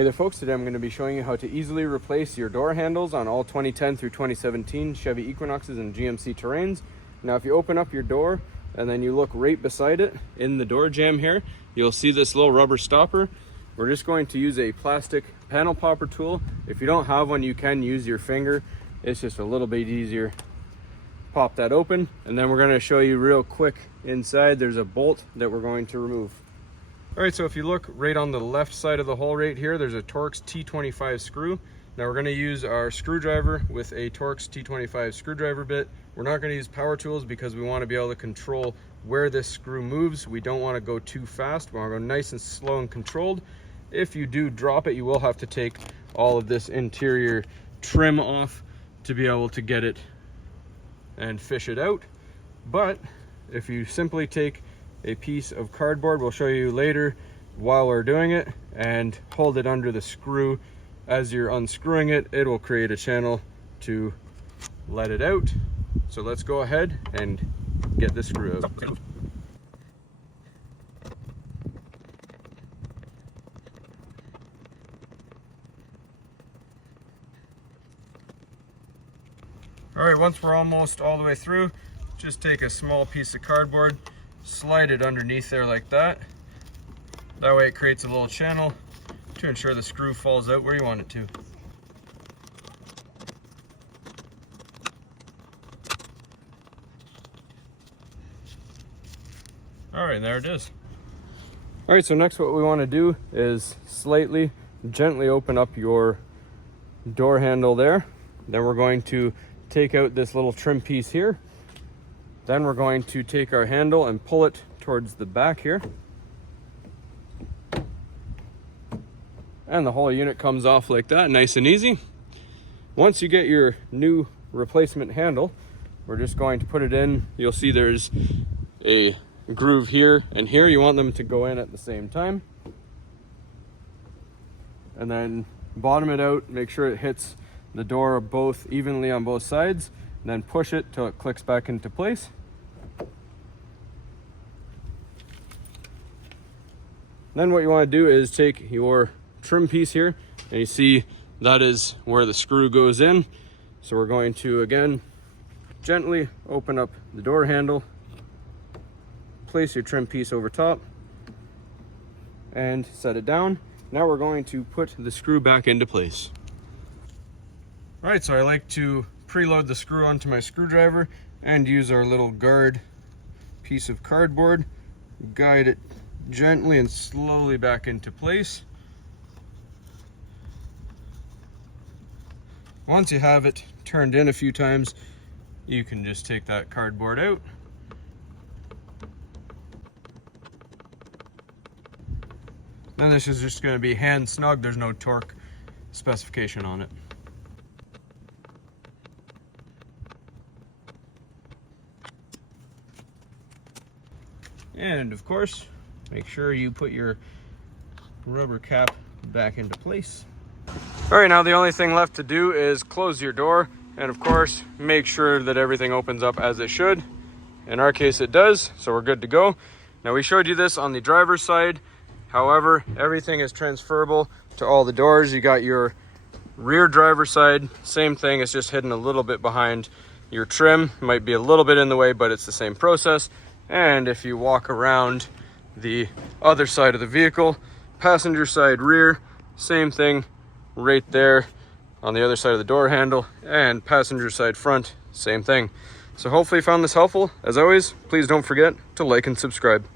Hey there folks, today I'm going to be showing you how to easily replace your door handles on all 2010 through 2017 Chevy Equinoxes and GMC Terrains. Now if you open up your door and then you look right beside it in the door jamb here, you'll see this little rubber stopper. We're just going to use a plastic panel popper tool. If you don't have one, you can use your finger. It's just a little bit easier. Pop that open, and then we're going to show you real quick inside. There's a bolt that we're going to remove. All right, so if you look right on the left side of the hole right here, there's a Torx T25 screw. Now we're going to use our screwdriver with a Torx T25 screwdriver bit. We're not going to use power tools because we want to be able to control where this screw moves. We don't want to go too fast. We want to go nice and slow and controlled. If you do drop it, you will have to take all of this interior trim off to be able to get it and fish it out. But if you simply take a piece of cardboard, we'll show you later while we're doing it, and hold it under the screw as you're unscrewing it, it will create a channel to let it out. So let's go ahead and get the screw out. All right, once we're almost all the way through, just take a small piece of cardboard, slide it underneath there like that. That way it creates a little channel to ensure the screw falls out where you want it to. All right, there it is. All right, so next what we want to do is slightly, gently open up your door handle there. Then we're going to take out this little trim piece here. Then we're going to take our handle and pull it towards the back here. And the whole unit comes off like that, nice and easy. Once you get your new replacement handle, we're just going to put it in. You'll see there's a groove here and here. You want them to go in at the same time. And then bottom it out, make sure it hits the door both evenly on both sides, and then push it till it clicks back into place. Then what you want to do is take your trim piece here, and you see that is where the screw goes in. So we're going to again gently open up the door handle, place your trim piece over top, and set it down. Now we're going to put the screw back into place. All right, so I like to preload the screw onto my screwdriver and use our little guard piece of cardboard, guide it gently and slowly back into place. Once you have it turned in a few times, you can just take that cardboard out. Then this is just going to be hand snug. There's no torque specification on it. And of course, make sure you put your rubber cap back into place. All right, now the only thing left to do is close your door, and of course, make sure that everything opens up as it should. In our case, it does, so we're good to go. Now we showed you this on the driver's side. However, everything is transferable to all the doors. You got your rear driver's side, same thing, it's just hidden a little bit behind your trim. It might be a little bit in the way, but it's the same process. And if you walk around the other side of the vehicle, passenger side rear, same thing right there on the other side of the door handle, and passenger side front, same thing. So hopefully you found this helpful. As always, please don't forget to like and subscribe.